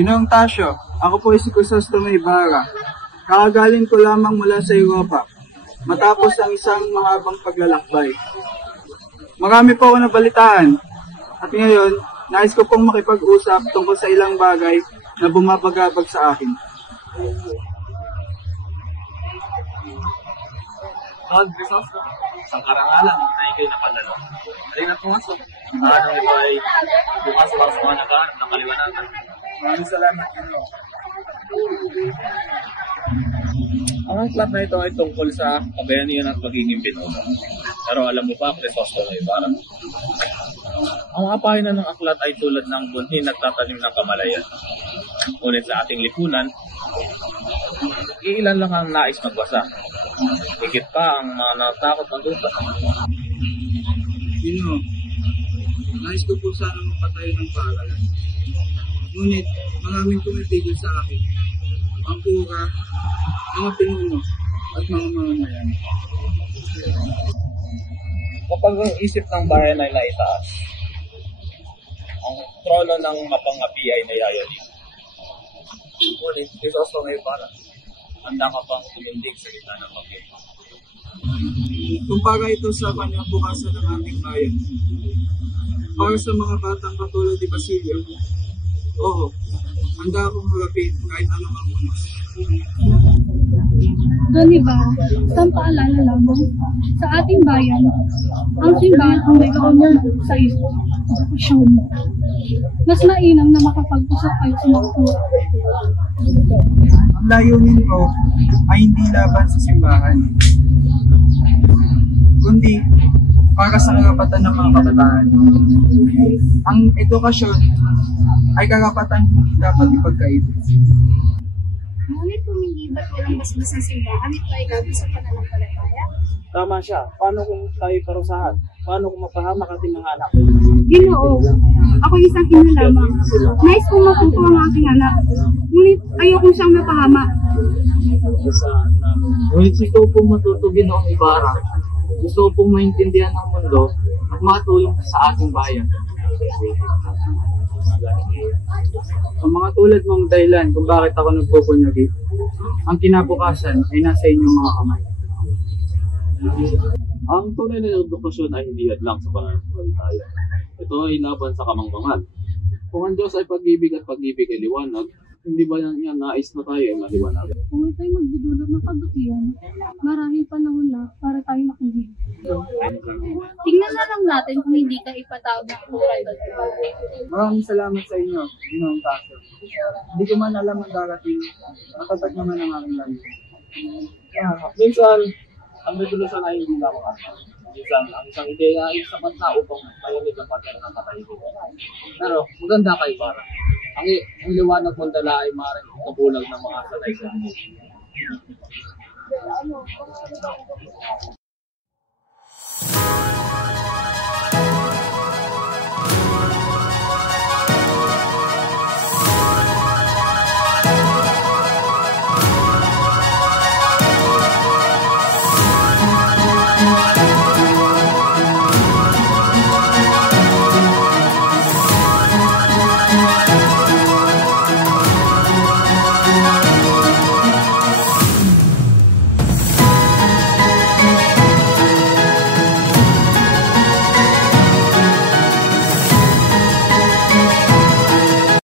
Ginoong Tasyo, ako po si Crisostomo Ibarra. Kakagaling ko lamang mula sa Europa, matapos ang isang mahabang paglalakbay. Marami po ako nabalitaan, at ngayon, nais ko pong makipag-usap tungkol sa ilang bagay na bumabagabag sa akin. Lord Crisostomo, isang karangalan na ikay napadala. Halina pumasok. Ano ito ay bukas para sa mga naghahanap ng kaliwanagan. Maraming salamat, Ginoong. Ang aklat na ito ay tungkol sa kabayanihan at pagiging Pinoy. Pero alam mo ba, Crisostomo Ibarra? Ang mga pahina ng aklat ay tulad ng bunhin nagtatanim ng kamalayan. Ngunit sa ating lipunan, iilan lang ang nais magbasa. Higit pa ang mga natakot magdusa. Ginoong, nais ko po sana magpatay ng paaralan. Ngunit maraming pumipigil sa akin. Ang pura, mga pinuno, at mga mamamayan. Kapag ang isip ng bayan ay naitaas, ang trono ng mapangapi ay nayayanig. Ngunit, Crisostomo Ibarra, handa ka pang tumindig sa gitna ng bagay. Kumpara ito sa kanyang bukasan ng aming bayan. Para sa mga batang katulad ni Basilio, oo, handa akong harapin kahit anong ang unos. Don Ibarra, isang paalala lamang, sa ating bayan, ang simbahan ang may kaunan sa istasyon. Mas mainam na makapag-usap kayo sa mga pura. Ang layunin ko ay hindi laban sa simbahan, kundi para sa karapatan ng mga kabataan. Ang edukasyon ay karapatan hindi dapat ipagkaiba. Ngunit kung hindi ba't walang basbas ng simbahan, ito ay gabi sa pananampalataya? Tama siya. Paano kung tayo parusahan? Paano kung mapahamak ating mga anak? Ginoo, ako isang ina lamang. Nais kong matuto ang aking anak. Ngunit ayokong siyang mapahama. Ngunit gusto ko pong matuto, Ginoong Ibarra. Gusto ko pong maintindihan ang mundo at makatulong sa ating bayan. Ang mga tulad mong dahilan kung bakit ako nagpupunyagi, ang kinabukasan ay nasa inyong mga kamay. Ang tunay na edukasyon ay hindi lang sa pananampalataya. Ito ay laban sa kamangmangan. Kung ang Diyos ay pag-ibig at pag-ibig ay liwanag, hindi ba niya nais na tayo ay maliwanag? Kung ito'y magdudulot ng kabutihan, marahil panahon na para tayo makinig. Tingnan na lang natin kung hindi ka ipatawag ng moral at Maraming salamat sa inyo, Ginoong Tasyo. Hindi ko man alam ang darating, matatag naman ang aking layo. Minsan, ang revolusyon ay hindi lamang atin. Minsan, ang isang ideya ay sapat na upang mayanig ang partner ng katahimikan. Pero, maganda kay Ibarra. Ang liwanag mong dala ay maaaring kabulag ng mga sanay sa atin.